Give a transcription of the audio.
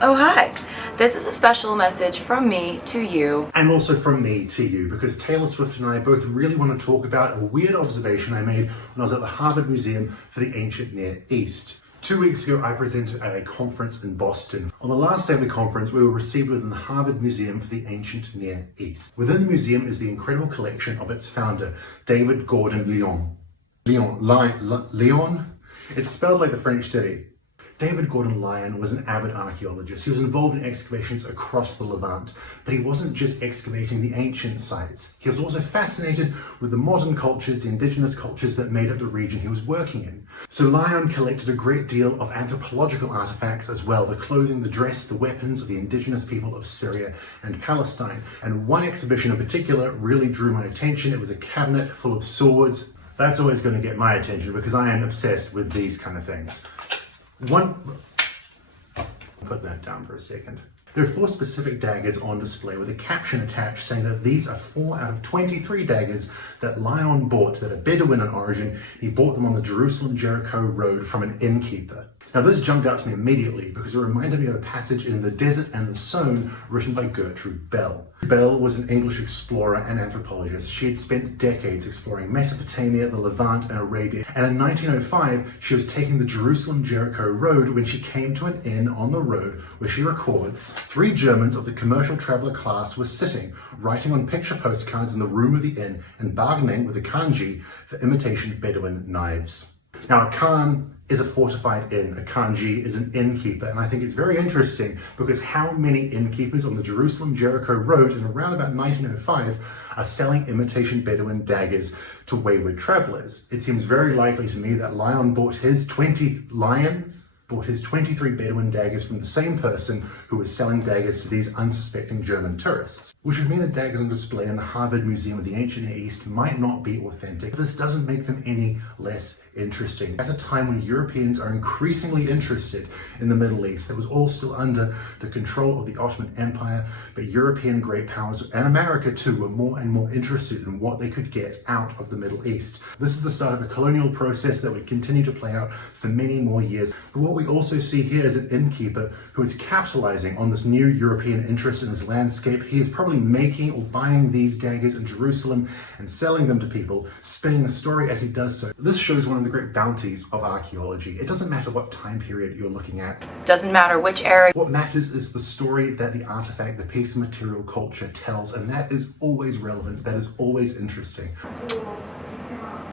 Oh, hi. This is a special message from me to you. And also from me to you, because Taylor Swift and I both really want to talk about a weird observation I made when I was at the Harvard Museum for the Ancient Near East. 2 weeks ago, I presented at a conference in Boston. On the last day of the conference, we were received within the Harvard Museum for the Ancient Near East. Within the museum is the incredible collection of its founder, David Gordon Lyon. Lyon? It's spelled like the French city. David Gordon Lyon was an avid archaeologist. He was involved in excavations across the Levant, but he wasn't just excavating the ancient sites. He was also fascinated with the modern cultures, the indigenous cultures that made up the region he was working in. So Lyon collected a great deal of anthropological artifacts as well, the clothing, the dress, the weapons of the indigenous people of Syria and Palestine. And one exhibition in particular really drew my attention. It was a cabinet full of swords. That's always going to get my attention because I am obsessed with these kind of things. Put that down for a second. There are 4 specific daggers on display with a caption attached saying that these are 4 out of 23 daggers that Lyon bought that are Bedouin in origin. He bought them on the Jerusalem-Jericho road from an innkeeper. Now this jumped out to me immediately because it reminded me of a passage in The Desert and the Sown written by Gertrude Bell. Bell was an English explorer and anthropologist. She had spent decades exploring Mesopotamia, the Levant, and Arabia. And in 1905, she was taking the Jerusalem-Jericho road when she came to an inn on the road where she records, 3 Germans of the commercial traveler class were sitting, writing on picture postcards in the room of the inn and bargaining with a kanji for imitation Bedouin knives. Now, a khan is a fortified inn. A kanji is an innkeeper. And I think it's very interesting because how many innkeepers on the Jerusalem-Jericho road in around about 1905 are selling imitation Bedouin daggers to wayward travelers? It seems very likely to me that Lyon bought his 23 Bedouin daggers from the same person who was selling daggers to these unsuspecting German tourists. Which would mean the daggers on display in the Harvard Museum of the Ancient Near East might not be authentic. This doesn't make them any less interesting. At a time when Europeans are increasingly interested in the Middle East, that was all still under the control of the Ottoman Empire, but European great powers, and America too, were more and more interested in what they could get out of the Middle East. This is the start of a colonial process that would continue to play out for many more years. But what we also see here is an innkeeper who is capitalizing on this new European interest in his landscape. He is probably making or buying these daggers in Jerusalem and selling them to people, spinning a story as he does so. This shows one of the great bounties of archaeology. It doesn't matter what time period you're looking at. Doesn't matter which era. What matters is the story that the artifact, the piece of material culture tells, and that is always relevant, that is always interesting.